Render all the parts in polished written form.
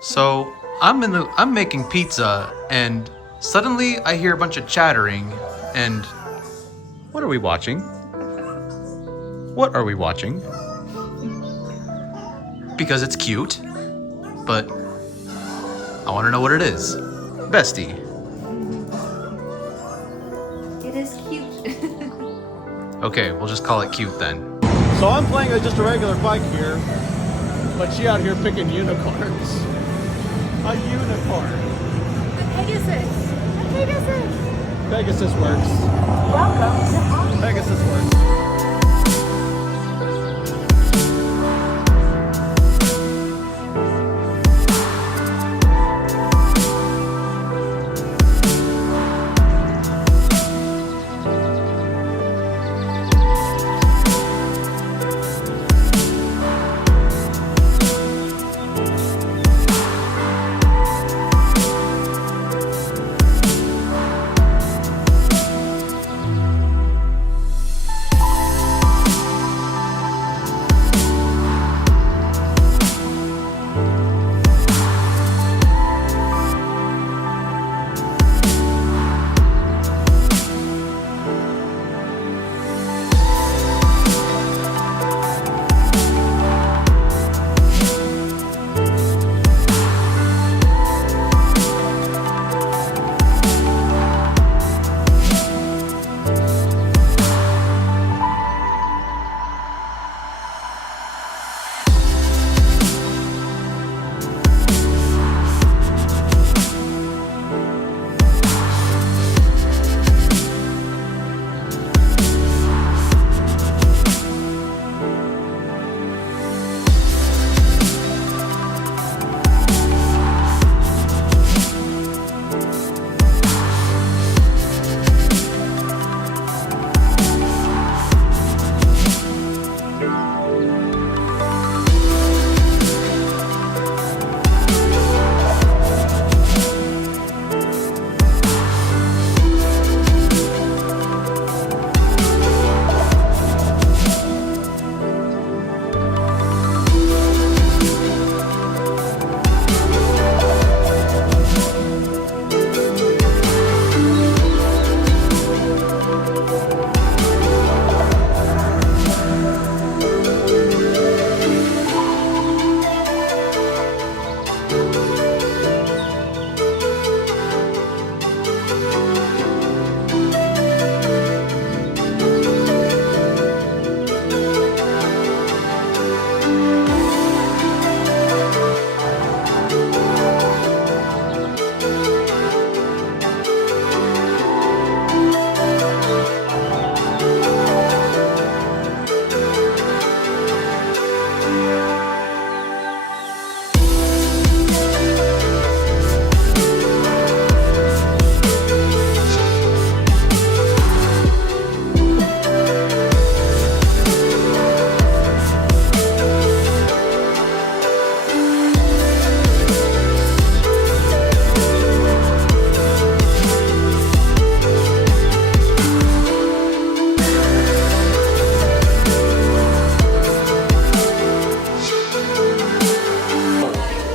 So I'm making pizza, and suddenly I hear a bunch of chattering. And what are we watching? What are we watching? Because it's cute, but I want to know what it is. Bestie. It is cute. Okay, we'll just call it cute then. So I'm playing with just a regular bike here, but she out here picking unicorns. A unicorn. Pegasus. Pegasus. Pegasus works. Welcome to Pegasus works.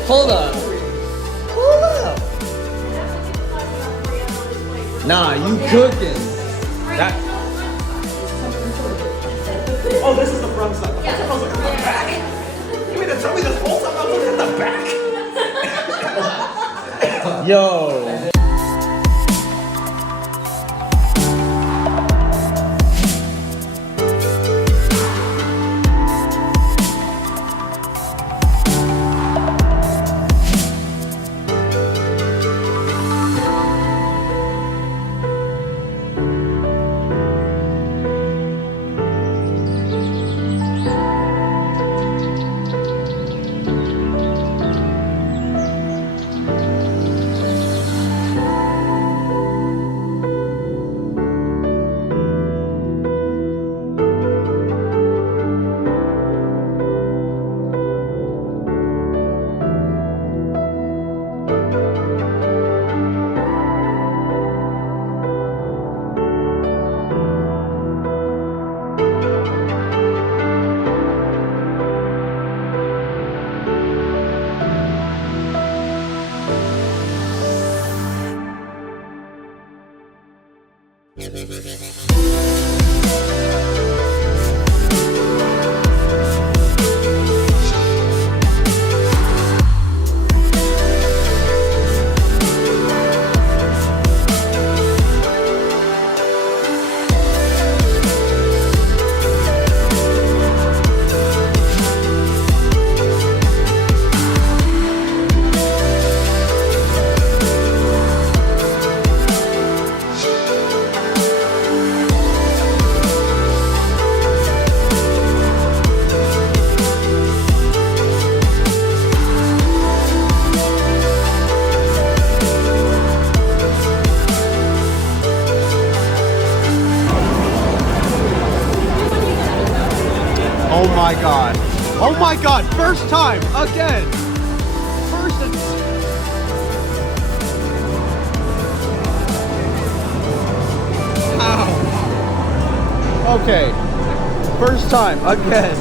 Hold up. Hold up. Nah, you cooking. That. Oh, this is the front side. I was looking at the back. You mean to tell me this whole time I was looking at the back? Yo. my god. Oh my god, first time, again. First and... Ow. Okay, first time, again.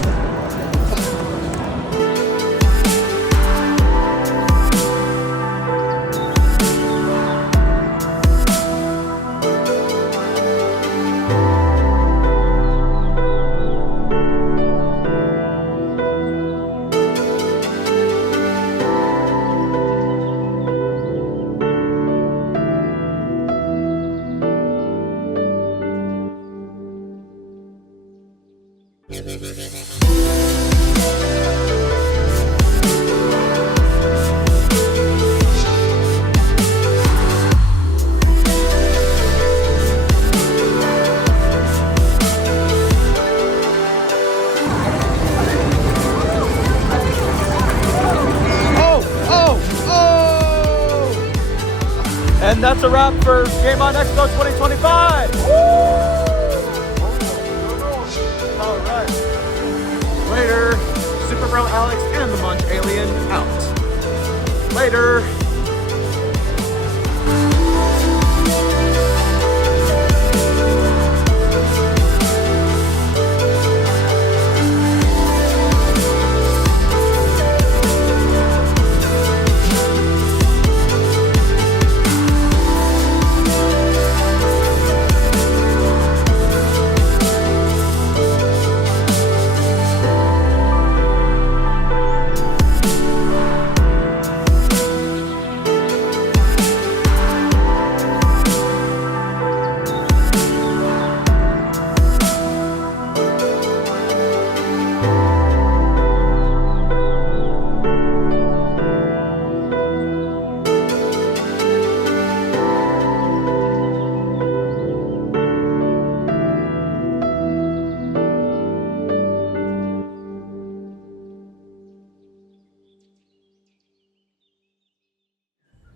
And that's a wrap for Game On Expo 2025. Woo! All right. Later, Super Bro Alex and the Munch Alien out. Later.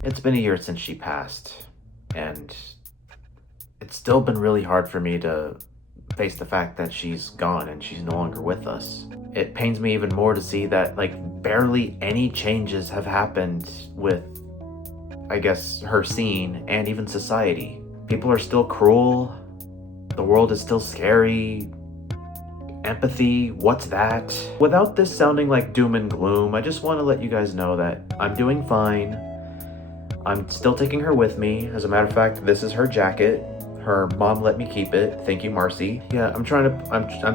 It's been a year since she passed, and it's still been really hard for me to face the fact that she's gone and she's no longer with us. It pains me even more to see that, like, barely any changes have happened with, I guess, her scene and even society. People are still cruel, the world is still scary, empathy, what's that? Without this sounding like doom and gloom, I just want to let you guys know that I'm doing fine. I'm still taking her with me. As a matter of fact, this is her jacket. Her mom let me keep it. Thank you, Marcy. Yeah, I'm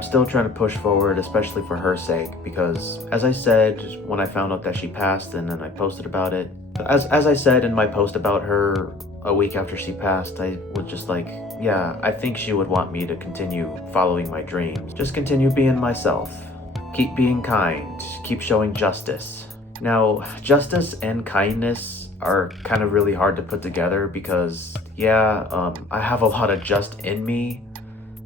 still trying to push forward, especially for her sake, because as I said when I found out that she passed and then I posted about it, as I said in my post about her a week after she passed, I was just like, yeah, I think she would want me to continue following my dreams. Just continue being myself. Keep being kind. Keep showing justice. Now, justice and kindness are kind of really hard to put together because, yeah, I have a lot of just in me,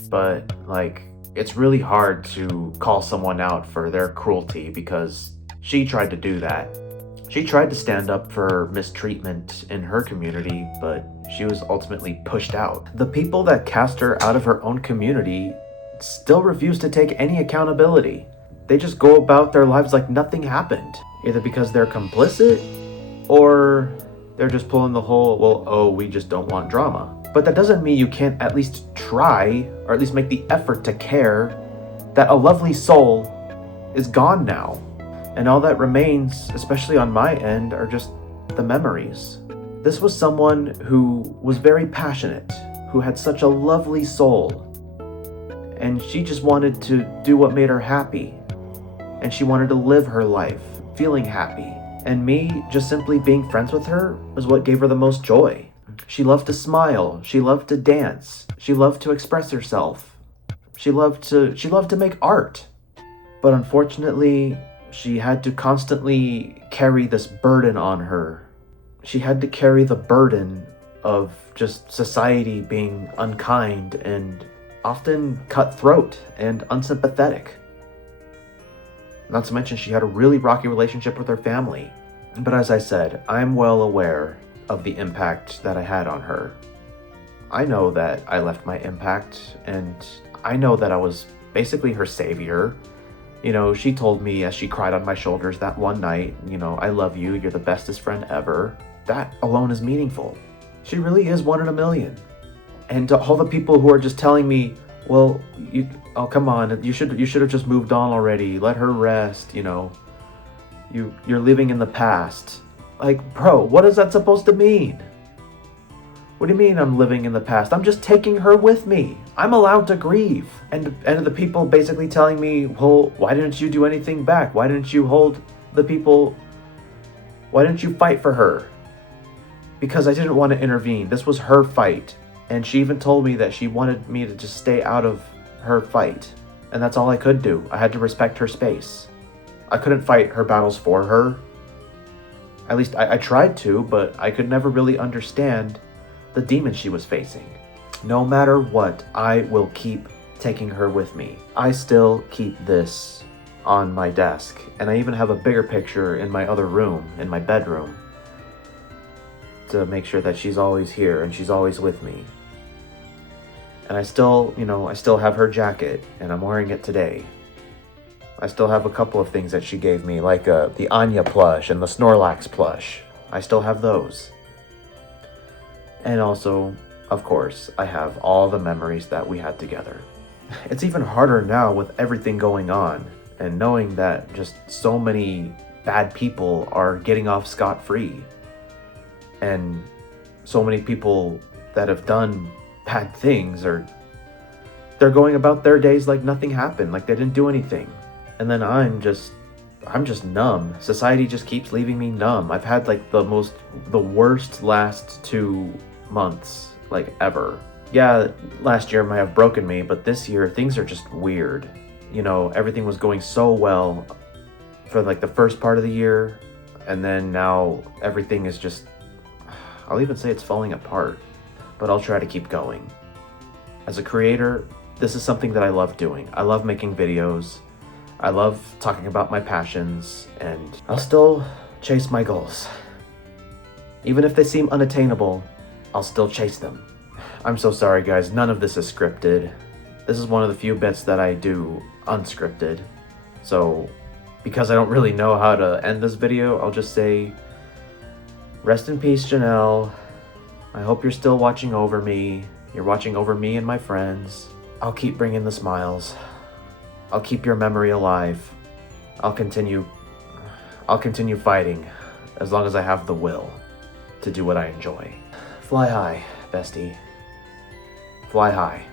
but, like, it's really hard to call someone out for their cruelty because she tried to do that. She tried to stand up for mistreatment in her community, but she was ultimately pushed out. The people that cast her out of her own community still refuse to take any accountability. They just go about their lives like nothing happened, either because they're complicit or they're just pulling the whole, well, oh, we just don't want drama. But that doesn't mean you can't at least try, or at least make the effort to care that a lovely soul is gone now. And all that remains, especially on my end, are just the memories. This was someone who was very passionate, who had such a lovely soul. And she just wanted to do what made her happy. And she wanted to live her life, feeling happy. And me just simply being friends with her was what gave her the most joy. She loved to smile, she loved to dance, she loved to express herself. She loved to make art. But unfortunately, she had to constantly carry this burden on her. She had to carry the burden of just society being unkind and often cutthroat and unsympathetic. Not to mention she had a really rocky relationship with her family. But as I said, I'm well aware of the impact that I had on her. I know that I left my impact, and I know that I was basically her savior. You know, she told me as she cried on my shoulders that one night, you know, I love you, you're the bestest friend ever. That alone is meaningful. She really is one in a million. And to all the people who are just telling me, well, oh come on, you should have just moved on already. Let her rest, you know. You're living in the past. Like, bro, what is that supposed to mean? What do you mean I'm living in the past? I'm just taking her with me. I'm allowed to grieve. And the people basically telling me, well, why didn't you do anything back? Why didn't you hold the people? Why didn't you fight for her? Because I didn't want to intervene. This was her fight. And she even told me that she wanted me to just stay out of her fight. And that's all I could do. I had to respect her space. I couldn't fight her battles for her. At least I tried to, but I could never really understand the demons she was facing. No matter what, I will keep taking her with me. I still keep this on my desk, and I even have a bigger picture in my other room, in my bedroom, to make sure that she's always here and she's always with me. And I still have her jacket, and I'm wearing it today. I still have a couple of things that she gave me, like the Anya plush and the Snorlax plush. I still have those. And also, of course, I have all the memories that we had together. It's even harder now with everything going on, and knowing that just so many bad people are getting off scot-free. And so many people that have done bad things they're going about their days like nothing happened, like they didn't do anything. And then I'm just numb. Society just keeps leaving me numb. I've had like the worst last 2 months, like ever. Yeah, last year might have broken me, but this year things are just weird. You know, everything was going so well for like the first part of the year, and then now everything is just, I'll even say it's falling apart, but I'll try to keep going. As a creator, this is something that I love doing. I love making videos. I love talking about my passions, and I'll still chase my goals. Even if they seem unattainable, I'll still chase them. I'm so sorry guys, none of this is scripted. This is one of the few bits that I do unscripted. So, because I don't really know how to end this video, I'll just say, rest in peace, Janelle. I hope you're still watching over me. You're watching over me and my friends. I'll keep bringing the smiles. I'll keep your memory alive. I'll continue fighting as long as I have the will to do what I enjoy. Fly high, bestie. Fly high.